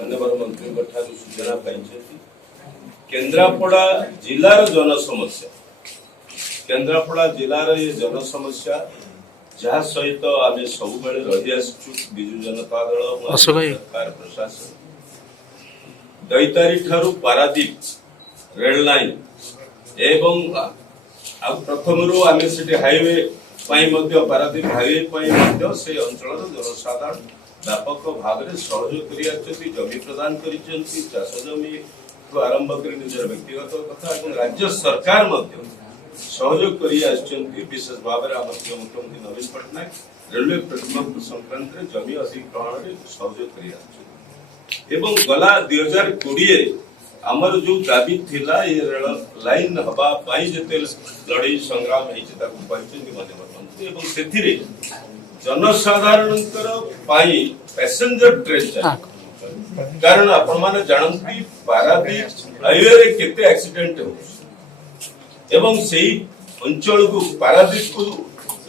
माननीय मंत्री सूचना पाई केन्द्रापड़ा जिलार जन समस्या केन्द्रापड़ा जिलार ये जन समस्या जहाँ सहित आम सब रही आसु विजु जनता दल सरकार प्रशासन दैतारी ठारू पारादीप रेल लाइन एवं प्रथम आम से हाईवे पारादीप हाईवे से अंचल जनसाधारण व्यापक भाव में सहयोग कर जमी प्रदान कर चाष जमी आरंभ कर निजर व्यक्तिगत कथा राज्य सरकार सहयोग कर विशेष भाव में मुख्यमंत्री नवीन पट्टनायक रेलवे प्रतिबंध संक्रांत जमी अधिग्रहण सहयोग कर गला 2020 आमर जो दाबी थिला ये रेल लाइन हवा जिते लड़ई संग्राम मंत्री जनसाधारण पैसेंजर ट्रेन कारण आपण माने जानती पारादीप हाईवे रे केते एक्सीडेंट हो सेही अंचल को पारादीप को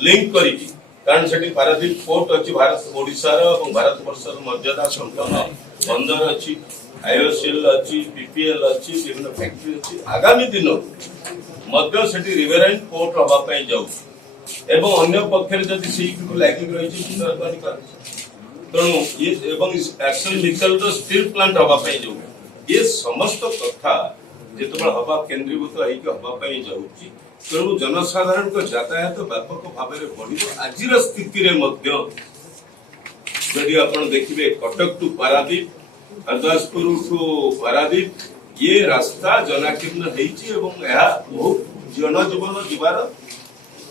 लिंक करिकी कारण सेठी पारादीप पोर्ट अछि भारत ओडिसा रो और भारत वर्ष मर्यादा संपन्न बंदर अछि आईओसीएल अछि पीपीएल अछि विभिन्न फैक्ट्री अछि आगामी दिन मध्य सेठी रिवराइन पोर्ट हवा पई जाउ एवं अन्य पक्षरे जदि सी को लैगिंग रही छि सरकारी कर तेणु ये एवं एक्शन निकल रो स्टील प्लांट हवा पई जाउ ये समस्त कथा जेतबे हवा केंद्रीभूत होइके हवा पई जाउछि तेणु जनसाधारण को यातायात व्यापक भाव में बढ़िबो आजिर स्थिति रे मध्य यदि आपण देखिबे कटक टू पारादीप हरदासपुर टू पारादीप ये रास्ता जनाकीर्ण हेछि एवं यह बहुत जनजीवन जीवार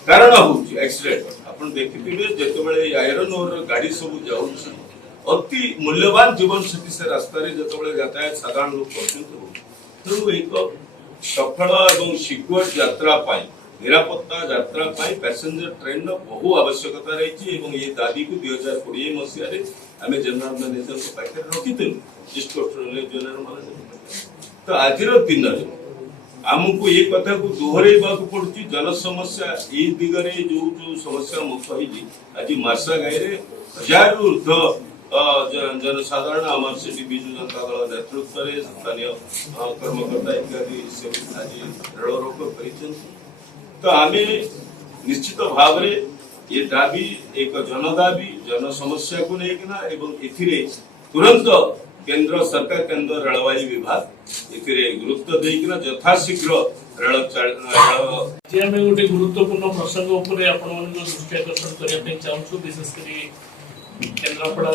कारण होछि एक्सीडेंट आपण देखिथिबे जेतेबेले आयरन और गाड़ी सब जाउछि अति मूल्यवान जीवन से रास्ता रे जेतेबेले यातायात साधारण लोक करछन तेणु एक सफल एवं सिक्योर यात्रा पाई निरापत्ता यात्रा पाई पैसेंजर ट्रेन बहु आवश्यकता रही ये दाबी को 2020 मसीह आम जनरल मैनेजर पाखे रखी तो आज दिन आमको ये कथा को दोहरेबा पड़ुची जन समस्या ये दिगरे जो जो समस्या मुझे आज मार्सा गाई हजार ऊर्ध जनसाधारण आम से विजु जनता दल नेतृत्व में स्थानीय कर्मकर्ता इत्यादि आज रेल रोक कर तो आम निश्चित भाव रे ये दाबी एक जनदाबी जन समस्या को लेकिन एवं एथिरे तुरंत केंद्र सरकार केंद्र रेलवाई विभाग एथिरे गुरुत्व देकिना यथाशीघ्र रेल जे हम गोटे गुरुत्वपूर्ण प्रसंग उपरे आपण मन को दृष्टि आकर्षण करिया पे चाहू विशेष करी केंद्रापड़ा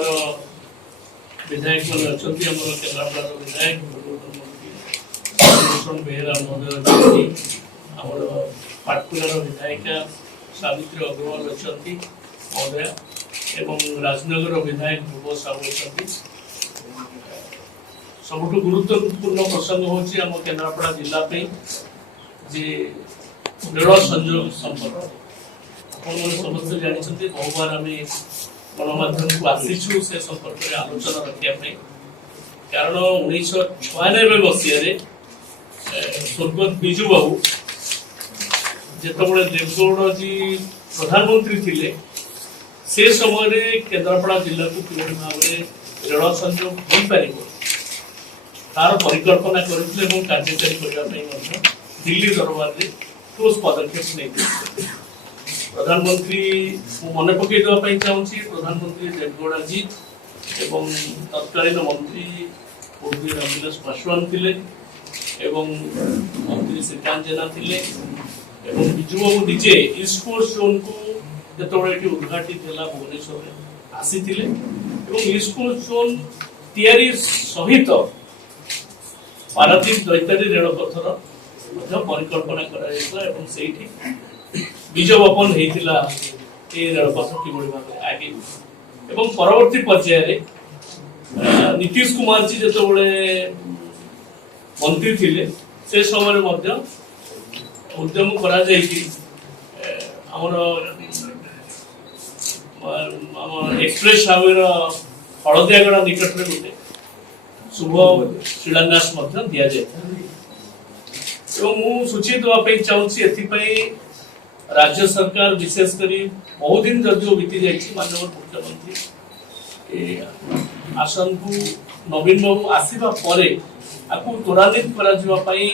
विधायक मन अछंती हमर केंद्रापड़ा विधायक भूषण बेहरा महोदय हमर पाटकुरार विधायिका सावित्री अग्रवाल अछंती महोदय एवं राजनगर विधायक ध्रुव साहू अछंती सबुठु गुरुत्वपूर्ण प्रसंग होची हम केंद्रापड़ा जिला पे जे रेल संयोग संपर्क अपन समस्त जानिछंती बहु बार आमे गणमाध्यम को आसीछु से संपर्क रे आलोचना रखिया पे कारण 1996 मसीह रे स्वर्गत बिजू बाबू जेतबळे देवगौड़ जी प्रधानमंत्री थिले से समय रे केंद्रापड़ा जिला को किभଳି भाबरे रेल संयोग होई पारिबो तार परिकल्पना करथिले এবং कार्यकारी କରିବା ପାଇଁ ମଧ୍ୟ दिल्ली दरबार रे ठोस पदक्षेप नेथिले प्रधानमंत्री मन पकई देवा ପାଇଁ चाहूची प्रधानमंत्री देवगौड़ा जी एवं तत्कालीन मंत्री पूर्वी रामविलास पासवान थिले एवं मंत्री श्रीकांत जेना थिले एवं बिजू बाबू निजे स्पोर्ट्स जोन को जतबळे उद्घाटित होला भुवनेश्वर रे आसीथिले एवं स्पोर्ट्स जोन तयारी सहित पारादीप दैतारी रेल पथर मध्य परिकल्पना करा एवं सेठी बीज बपन हेतिला ए रेल पथ किभଳି भाबे आगे एवं परवर्ती पर्याय रे नीतीश कुमार जी जतबळे मंत्री थिले से समय मध्य उद्यम करा जाय कि हमर एक्सप्रेस हाईवे रो हळदियागड़ा निकट रे गोटे शुभ शिलान्यास मध्य दिया जाय एवं मु सूचित दवा पे चाहूची एथि पई राज्य सरकार विशेष करी बहुत दिन जदियो बीती जाय माननीय मुख्यमंत्री ए आसन को नवीन बाबू आसिबा परे आपको त्वरान्वित करा जिवा पई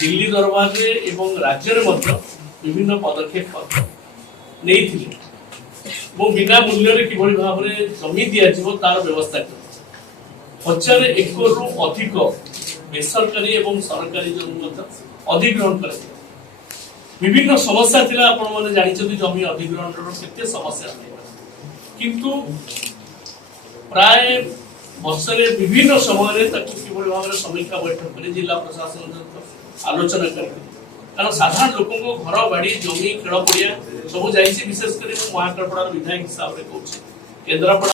दिल्ली दरबार रे एवं राज्य रे मध्य विभिन्न पदक्षेप नहीं थिले वो बिना मूल्य रे किभଳି भाबरे जमी दिया जिवो तार व्यवस्था कर 1000 एकड़ रु अधिक बेसरकारी एवं सरकारी जमी मध्य अधिग्रहण करे विभिन्न समस्या थिला आपण माने जानि छथि जमी अधिग्रहण रो केते समस्या किंतु प्राय वर्षरे विभिन्न समय किभଳି भाबरे समीक्षा बैठक करे जिला प्रशासन आलोचना करे कारण साधारण लोकों घर बाड़ी जमी खेल पड़िया सब जाइए विशेष कर महाकालपड़ा विधायक हिसाब से कहूँ केन्द्रापड़ा